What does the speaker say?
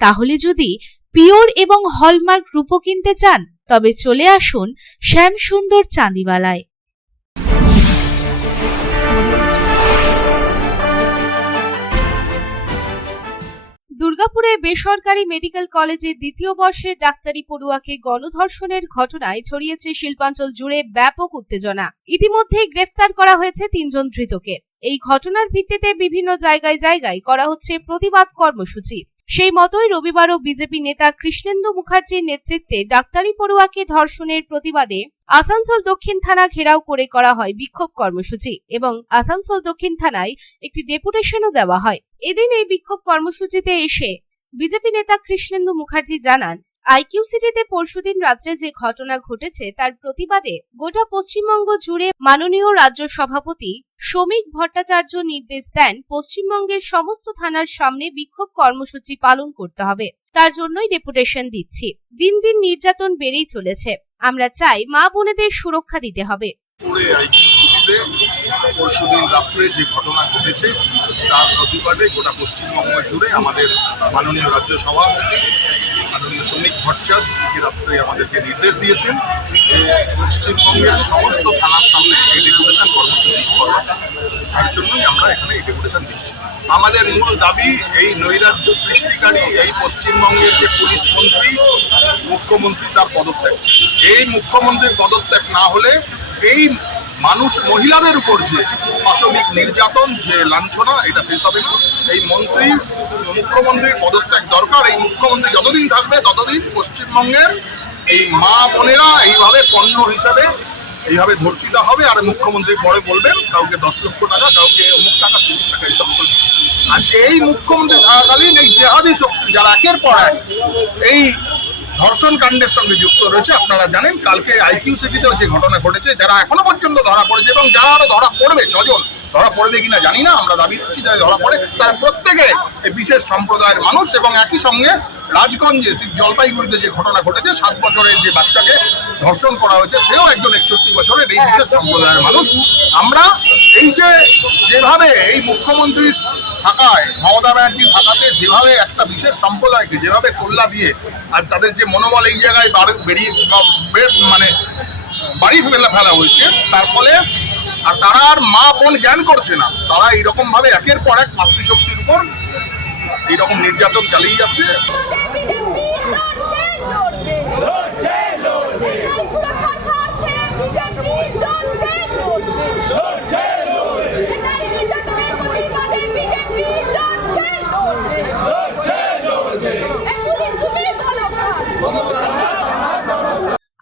তাহলে যদি পিওর এবং হলমার্ক রূপো কিনতে চান, তবে চলে আসুন শ্যাম সুন্দর চাঁদিওয়ালায়। দুর্গাপুরে বেসরকারি মেডিকেল কলেজে দ্বিতীয় বর্ষের ডাক্তারি পড়ুয়াকে গণধর্ষণের ঘটনায় ছড়িয়েছে শিল্পাঞ্চল জুড়ে ব্যাপক উত্তেজনা। ইতিমধ্যে গ্রেফতার করা হয়েছে তিনজন ধৃতকে। এই ঘটনার ভিত্তিতে বিভিন্ন জায়গায় জায়গায় করা হচ্ছে প্রতিবাদ কর্মসূচি। সেই মতোই রবিবারও বিজেপি নেতা কৃষ্ণেন্দু মুখার্জির নেতৃত্বে ডাক্তারি পড়ুয়াকে ধর্ষণের প্রতিবাদে আসানসোল দক্ষিণ থানা ঘেরাও করে করা হয় বিক্ষোভ কর্মসূচি এবং আসানসোল দক্ষিণ থানায় একটি ডেপুটেশনও দেওয়া হয়। এদিন এই বিক্ষোভ কর্মসূচিতে এসে বিজেপি নেতা কৃষ্ণেন্দু মুখার্জি জানান আইকিউ সিটিতে পরশুদিন রাত্রে যে ঘটনা ঘটেছে, তার প্রতিবাদে গোটা পশ্চিমবঙ্গ জুড়ে মাননীয় রাজ্য সভাপতি শ্রমিক ভট্টাচার্য নির্দেশ দেন পশ্চিমবঙ্গের সমস্ত থানার সামনে বিক্ষোভ কর্মসূচি পালন করতে হবে। তার জন্যই ডেপুটেশন দিচ্ছি। দিন দিন নির্যাতন বেড়েই চলেছে। আমরা চাই মা বোনেদের সুরক্ষা দিতে হবে। পুরে আইকিউ সিটিতে পরশুদিন রাত্রে যে ঘটনা ঘটেছে, তার প্রতিবাদে গোটা পশ্চিমবঙ্গ জুড়ে আমাদের মাননীয় রাজ্য সভাপতি মাননীয় শ্রমিক ভট্টাচার্য রাত্রে আমাদেরকে নির্দেশ দিয়েছেন যে পশ্চিমবঙ্গের সমস্ত থানার সামনে এই ডেপুটেশন কর্মসূচি করা তার জন্যই আমরা এখানে এই ডেপুটেশন দিচ্ছি। আমাদের মূল দাবি এই নৈরাজ্য সৃষ্টিকারী এই পশ্চিমবঙ্গের যে পুলিশ মন্ত্রী, মুখ্যমন্ত্রী তার পদত্যাগ এই মুখ্যমন্ত্রীর পদত্যাগ না হলে এই মানুষ মহিলাদের উপর যে পাশবিক নির্যাতন, যে লাঞ্ছনা, এটা শেষ হবে না। এই মন্ত্রী, মুখ্যমন্ত্রীর পদত্যাগ দরকার। এই মুখ্যমন্ত্রী যতদিন থাকবে, ততদিন পশ্চিমবঙ্গের এই মা বোনেরা এইভাবে পণ্য হিসাবে এইভাবে ধর্ষিতা হবে। আর মুখ্যমন্ত্রী পরে বলবেন, কাউকে দশ লক্ষ টাকা, কাউকে অমুক টাকা তিরিশ টাকা এইসব। আজকে এই মুখ্যমন্ত্রী থাকাকালীন এই জেহাদি শক্তি, যারা একের পর এক এই ধর্ষণ কাণ্ডের সঙ্গে যুক্ত রয়েছে, আপনারা জানেন, কালকে আইকিউ সিটিতেও যে ঘটনা ঘটেছে, যারা এখনও পর্যন্ত ধরা পড়েছে এবং যারা আরও ধরা পড়বে, ছজন ধরা পড়বে কিনা জানি না, আমরা দাবি করছি যারা ধরা পড়ে, তারা প্রত্যেকে বিশেষ সম্প্রদায়ের মানুষ এবং একই সঙ্গে রাজগঞ্জে জলপাইগুড়িতে যে ঘটনা ঘটেছে, সাত বছরের যে বাচ্চাকে ধর্ষণ করা হয়েছে, সেও একজন একষট্টি বছরের এই বিশেষ সম্প্রদায়ের মানুষ। আমরা এই যে যেভাবে এই মুখ্যমন্ত্রীর থাকায়, মমতা ব্যানার্জি থাকাতে যেভাবে একটা বিশেষ সম্প্রদায়কে যেভাবে কল্লা দিয়ে আর তাদের যে মনোবল এই জায়গায় বেরিয়ে মানে বাড়ি ফেলা ফেলা হয়েছে, তার ফলে আর তারা আর মা বোন জ্ঞান করছে না। তারা এইরকমভাবে একের পর এক মাতৃশক্তির উপর এইরকম নির্যাতন চালিয়ে যাচ্ছে।